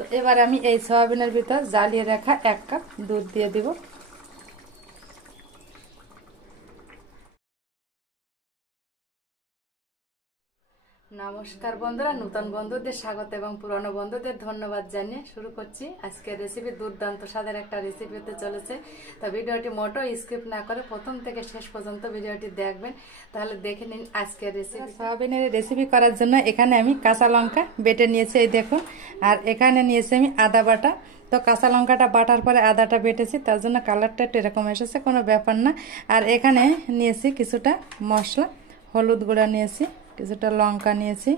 তো এবার আমি এই সয়াবিনের ভিতর জ্বালিয়ে রাখা 1 কাপ দুধ দিয়ে দিব। নমস্কার বন্ধুরা, নতুন বন্ধুদের স্বাগত এবং পুরনো বন্ধুদের ধন্যবাদ জানিয়ে শুরু করছি আজকের রেসিপি। দুর্দান্ত স্বাদের একটা রেসিপি হতে চলেছে। তো ভিডিওটি মোটো স্কিপ না করে প্রথম থেকে শেষ পর্যন্ত ভিডিওটি দেখবেন, তাহলে দেখে নিন আজকের রেসিপি। সয়াবিনের রেসিপি করার জন্য এখানে আমি কাঁচা লঙ্কা বেটে নিয়েছি, এই দেখুন। আর এখানে নিয়েছি আমি আদা বাটা। তো কাঁচা লঙ্কাটা বাটার পরে আদাটা বেটেছি, তার জন্য কালারটা একটু এরকম এসেছে, কোনো ব্যাপার না। আর এখানে নিয়েছি কিছুটা মশলা, হলুদ গুঁড়া নিয়েছি, কিছুটা লঙ্কা নিয়েছি,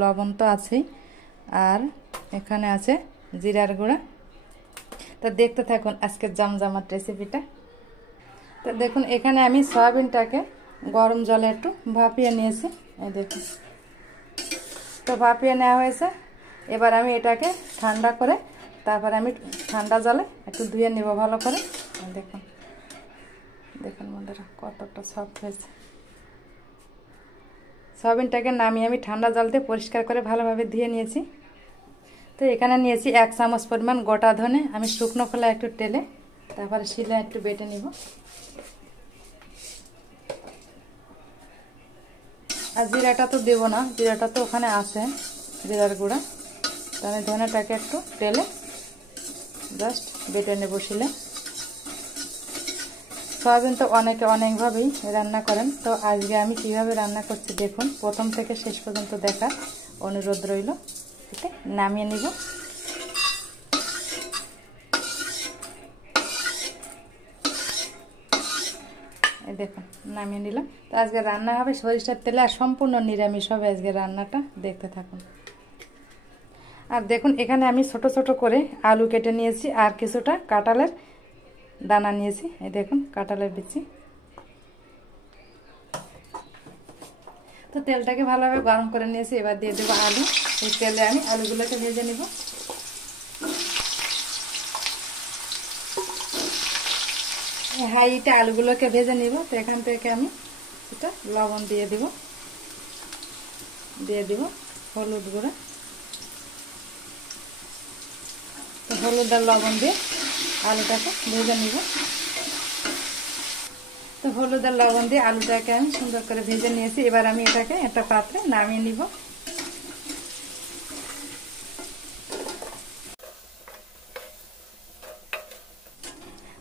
লবণ তো আছেই, আর এখানে আছে জিরার গুঁড়া। তো দেখতে থাকুন আজকের জমজমাট রেসিপিটা। তো দেখুন এখানে আমি সয়াবিনটাকে গরম জলে একটু ভাপিয়ে নিয়েছি, এই দেখুন। তো ভাপিয়ে নেওয়া হয়েছে। এবার আমি এটাকে ঠান্ডা করে তারপরে আমি ঠান্ডা জলে একটু ধুয়ে নেব ভালো করে। দেখুন দেখুন বন্ধুরা কতটা সফট হয়েছে। সয়াবিনটাকে নামিয়ে আমি ঠান্ডা জল দিয়ে পরিষ্কার করে ভালোভাবে ধুয়ে নিয়েছি। তো এখানে নিয়েছি 1 চামচ পরিমাণ গোটা ধনে, আমি শুকনো খোলা একটু টেলে তারপরে শিলে একটু বেটে নিব। আর জিরাটা তো দেবো না, জিরাটা তো ওখানে আছে, জিরার গুঁড়া। তো আমি ধনেটাকে একটু টেলে জাস্ট বেটে নেব শিলে। সয়াবিন তো অনেকে অনেকভাবেই রান্না করেন, তো আজকে আমি কিভাবে রান্না করছি দেখুন, প্রথম থেকে শেষ পর্যন্ত দেখার অনুরোধ রইল। এটা নামিয়ে নিব। এই দেখুন নামিয়ে নিলাম। তো আজকে রান্না হবে সরিষার তেলে, আর সম্পূর্ণ নিরামিষ হবে আজকে রান্নাটা, দেখতে থাকুন। আর দেখুন এখানে আমি ছোট ছোট করে আলু কেটে নিয়েছি, আর কিছুটা কাঁঠালের দানা নিয়েছি, এই দেখুন কাঁঠালের বিচি। তো তেলটাকে ভালোভাবে গরম করে নিয়েছি, এবার দিয়ে দেবো আলু। এই তেলে আমি আলুগুলোকে ভেজে নিব। হাইটে আলুগুলোকে ভেজে নিব। তো এখান থেকে আমি এটা লবণ দিয়ে দিব হলুদ গুঁড়া। তো হলুদ আর লবণ দিয়ে আলুটাকে ভেজে নিব। তো হলুদ আর লবণ দিয়ে আলুটাকে আমি সুন্দর করে ভেজে নিয়েছি। এবার আমি এটাকে একটা পাত্রে নামিয়ে নিব।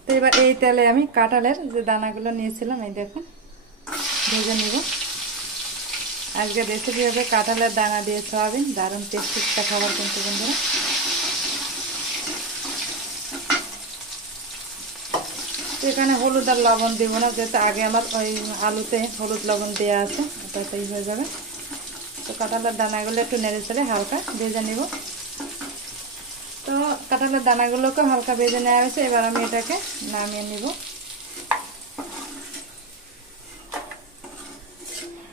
তো এবার এই তেলে আমি কাঁঠালের যে দানাগুলো নিয়েছিলাম, এই দেখুন ভেজে নিব। আজকে রেসিপি হবে কাঁঠালের দানা দিয়ে সয়াবিন, দারুণ টেস্টি একটা খাবার কিন্তু বন্ধুরা। তো এখানে হলুদ আর লবণ দেব না, যেহেতু আগে আমার ওই আলুতে হলুদ লবণ দেওয়া আছে, ওটাতেই হয়ে যাবে। তো কাঁঠালের দানাগুলো একটু নেড়ে চেড়ে হালকা ভেজে নিব। তো কাঁঠালের দানাগুলোকে হালকা ভেজে নেওয়া হয়েছে, এবার আমি এটাকে নামিয়ে নিব।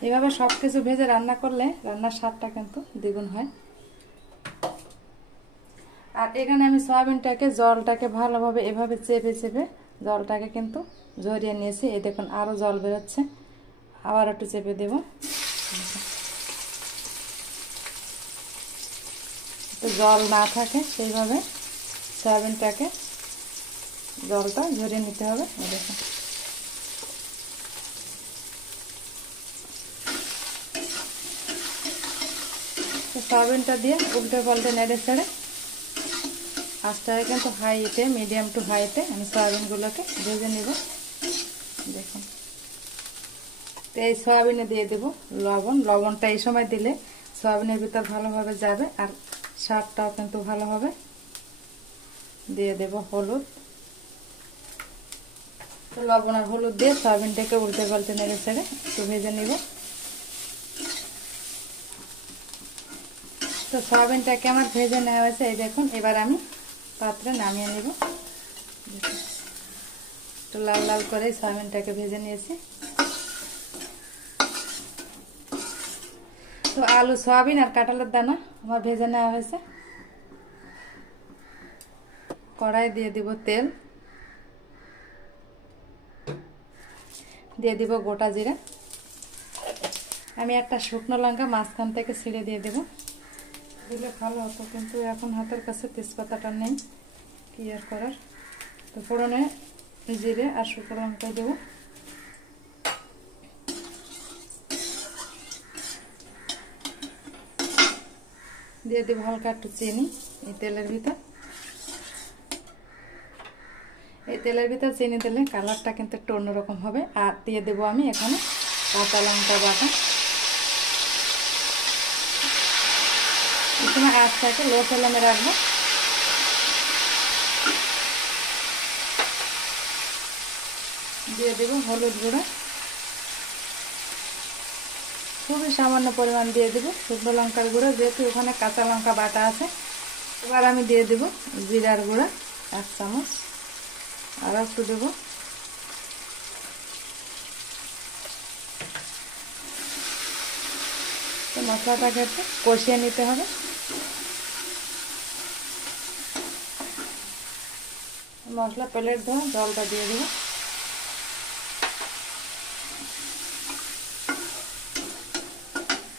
এভাবে সব কিছু ভেজে রান্না করলে রান্নার স্বাদটা কিন্তু দ্বিগুণ হয়। আর এখানে আমি সয়াবিনটাকে জলটাকে ভালোভাবে এভাবে চেপে চেপে জলটাকে কিন্তু ঝরিয়ে নিয়েছি, এই দেখুন আরও জল বেরোচ্ছে। আবার একটু চেপে দেব। তো জল না থাকে সেইভাবে সয়াবিনটাকে জলটা ঝরিয়ে নিতে হবে, এই দেখুন। তো সয়াবিনটা দিয়ে উল্টে পাল্টে নেড়ে ছেড়ে আঁচটাকে কিন্তু হাইতে, মিডিয়াম টু হাইতে আমি সয়াবিনগুলোকে ভেজে নিব, দেখুন। তো এই সয়াবিনে দিয়ে দেব লবণ। লবণটা এই সময় দিলে সয়াবিনের ভিতর ভালোভাবে যাবে, আর স্বাদটাও কিন্তু ভালো হবে। দিয়ে দেব হলুদ। তো লবণ আর হলুদ দিয়ে সয়াবিনটাকে উল্টে পাল্টে নেড়ে ছেড়ে একটু ভেজে নিব। তো সয়াবিনটাকে আমার ভেজে নেওয়া হয়েছে, এই দেখুন। এবার আমি পাত্রে নামিয়ে নিব। একটু লাল লাল করে সয়াবিনটাকে ভেজে নিয়েছি। তো আলু, সয়াবিন আর কাঁঠালের দানা আমার ভেজে নেওয়া হয়েছে। কড়াই দিয়ে দিব তেল, দিয়ে দিব গোটা জিরা। আমি একটা শুকনো লঙ্কা মাঝখান থেকে ছিঁড়ে দিয়ে দেব। দিলে ভালো হতো, কিন্তু এখন হাতের কাছে তেজপাতাটা নেই কি আর করার। তো ফোড়নে জিরে আর শুকনো লঙ্কা দেবো। দিয়ে দেবো হালকা একটু চিনি এই তেলের ভিতর। এই তেলের ভিতর চিনি দিলে কালারটা কিন্তু একটু অন্যরকম হবে। আর দিয়ে দেবো আমি এখানে কাঁচা লঙ্কা বাটা। এখানে আঁচটাকে লো ফ্লেমে রাখবো। দিয়ে দেবো হলুদ গুঁড়ো, খুবই সামান্য পরিমাণ দিয়ে দেবো শুকনো লঙ্কার গুঁড়ো, যেহেতু ওখানে কাঁচা লঙ্কা বাটা আছে। এবার আমি দিয়ে দেবো জিরার গুঁড়া 1 চামচ, আর একটু দেবো। তো মশলাটাকে একটু কষিয়ে নিতে হবে। মশলা প্লেট ধোয়া জলটা দিয়ে দেবো।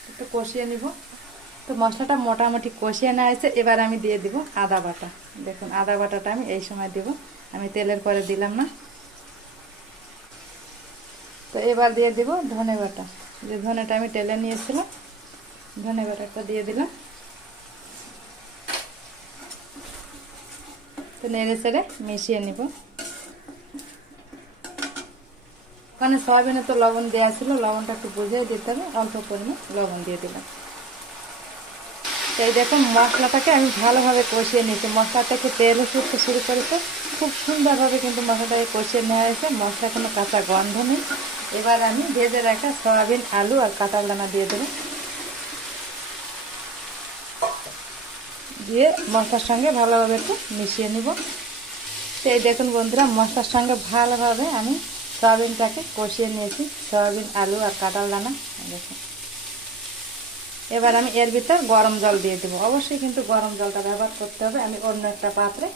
একটু কষিয়ে নিব। তো মশলাটা মোটামুটি কষিয়ে না এসে এবার আমি দিয়ে দিব আদা বাটা। দেখুন আদা বাটাটা আমি এই সময় দেব, আমি তেলের পরে দিলাম না। তো এবার দিয়ে দিব ধনে বাটা, যে ধনেটা আমি তেলে নিয়েছিলাম, ধনে বাটাটা দিয়ে দিলাম। তো নেড়ে চেড়ে মিশিয়ে নিব। ওখানে সয়াবিনে তো লবণ দেওয়া ছিল, লবণটা একটু বুঝিয়ে দিতে হবে, অল্প পরিমাণ লবণ দিয়ে দিলাম। এই দেখুন মশলাটাকে আমি ভালোভাবে কষিয়ে নিয়েছি। মশলাটা একটু তেলও ছুটতে শুরু করেছে, খুব সুন্দরভাবে কিন্তু মশলাটাকে কষিয়ে নেওয়া হয়েছে। মশলা কোনো কাঁচা গন্ধ নেই। এবার আমি ভেজে রাখা সয়াবিন, আলু আর কাঁঠাল দানা দিয়ে দেবো। দিয়ে মশলার সঙ্গে ভালোভাবে একটু মিশিয়ে নিব। তো এই দেখুন বন্ধুরা, মশলার সঙ্গে ভালোভাবে আমি সয়াবিনটাকে কষিয়ে নিয়েছি, সয়াবিন, আলু আর কাঁঠাল দানা। দেখুন এবার আমি এর ভিতর গরম জল দিয়ে দেবো। অবশ্যই কিন্তু গরম জলটা ব্যবহার করতে হবে। আমি অন্য একটা পাত্রে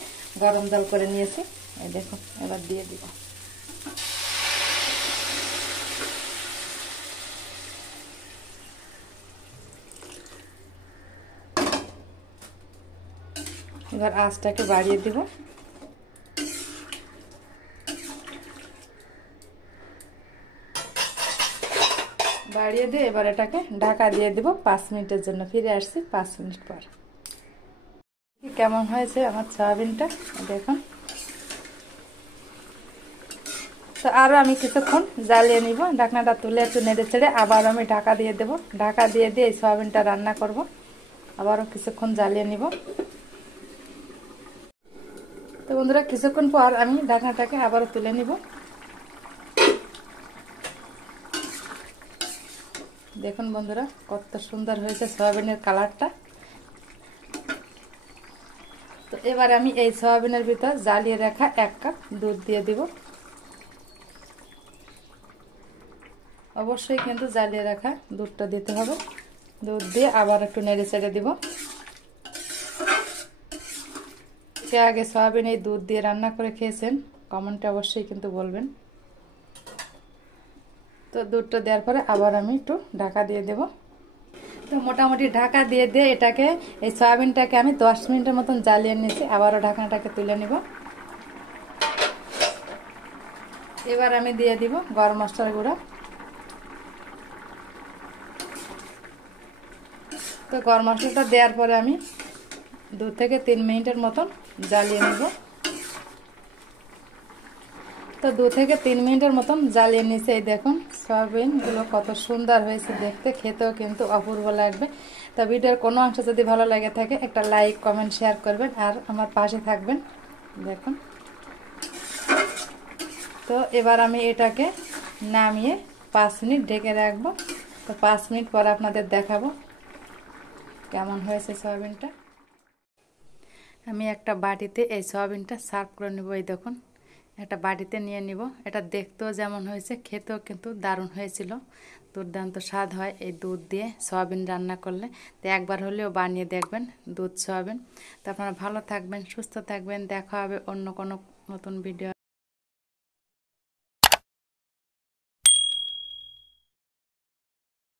গরম জল করে নিয়েছি, এই দেখুন এবার দিয়ে দিব। এবার আঁচটাকে বাড়িয়ে দিব। বাড়িয়ে দিয়ে এবার এটাকে ঢাকা দিয়ে দিব 5 মিনিটের জন্য। ফিরে আসছি 5 মিনিট পর। কেমন হয়েছে আমার সয়াবিনটা দেখুন। তো আরও আমি কিছুক্ষণ জ্বালিয়ে নিব। ঢাকনাটা তুলে একটু নেড়ে চেড়ে আবার আমি ঢাকা দিয়ে দেব। ঢাকা দিয়ে দিয়ে এই সয়াবিনটা রান্না করব। আবারও কিছুক্ষণ জ্বালিয়ে নিব। তো বন্ধুরা কিছুক্ষণ পর আমি ঢাকনাটাকে আবারও তুলে নিব। দেখুন বন্ধুরা কত সুন্দর হয়েছে সয়াবিনের কালারটা। তো এবার আমি এই সয়াবিনের ভিতর জ্বালিয়ে রাখা 1 কাপ দুধ দিয়ে দিব। অবশ্যই কিন্তু জ্বালিয়ে রাখা দুধটা দিতে হবে। দুধ দিয়ে আবার একটু নেড়ে চেড়ে দিব। কে আগে সয়াবিন এই দুধ দিয়ে রান্না করে খেয়েছেন কমেন্টে অবশ্যই কিন্তু বলবেন। তো দুধটা দেওয়ার পরে আবার আমি একটু ঢাকা দিয়ে দেব। তো মোটামুটি ঢাকা দিয়ে দিয়ে এটাকে, এই সয়াবিনটাকে আমি 10 মিনিটের মতন জ্বালিয়ে নিয়েছি। আবারও ঢাকনাটাকে তুলে নিব। এবার আমি দিয়ে দিব গরম মশলার গুঁড়া। তো গরম মশলাটা দেওয়ার পরে আমি 2 থেকে 3 মিনিটের মতন জ্বালিয়ে নেব। তো 2 থেকে 3 মিনিটের মতন জ্বালিয়ে নিয়েছি। এই দেখুন সয়াবিনগুলো কত সুন্দর হয়েছে দেখতে, খেতেও কিন্তু অপূর্ব লাগবে। তো ভিডিওর কোনো অংশ যদি ভালো লাগে থাকে একটা লাইক, কমেন্ট, শেয়ার করবেন আর আমার পাশে থাকবেন। দেখুন তো এবার আমি এটাকে নামিয়ে 5 মিনিট ঢেকে রাখবো। তো 5 মিনিট পর আপনাদের দেখাবো কেমন হয়েছে সয়াবিনটা। আমি একটা বাটিতে এই সয়াবিনটা সার্ভ করে নেব। এই দেখুন একটা বাটিতে নিয়ে নিব। এটা দেখতেও যেমন হয়েছে খেতেও কিন্তু দারুণ হয়েছিল। দুর্দান্ত স্বাদ হয় এই দুধ দিয়ে সয়াবিন রান্না করলে। তো একবার হলেও বানিয়ে দেখবেন দুধ সয়াবিন। তো আপনারা ভালো থাকবেন, সুস্থ থাকবেন। দেখা হবে অন্য কোনো নতুন ভিডিও।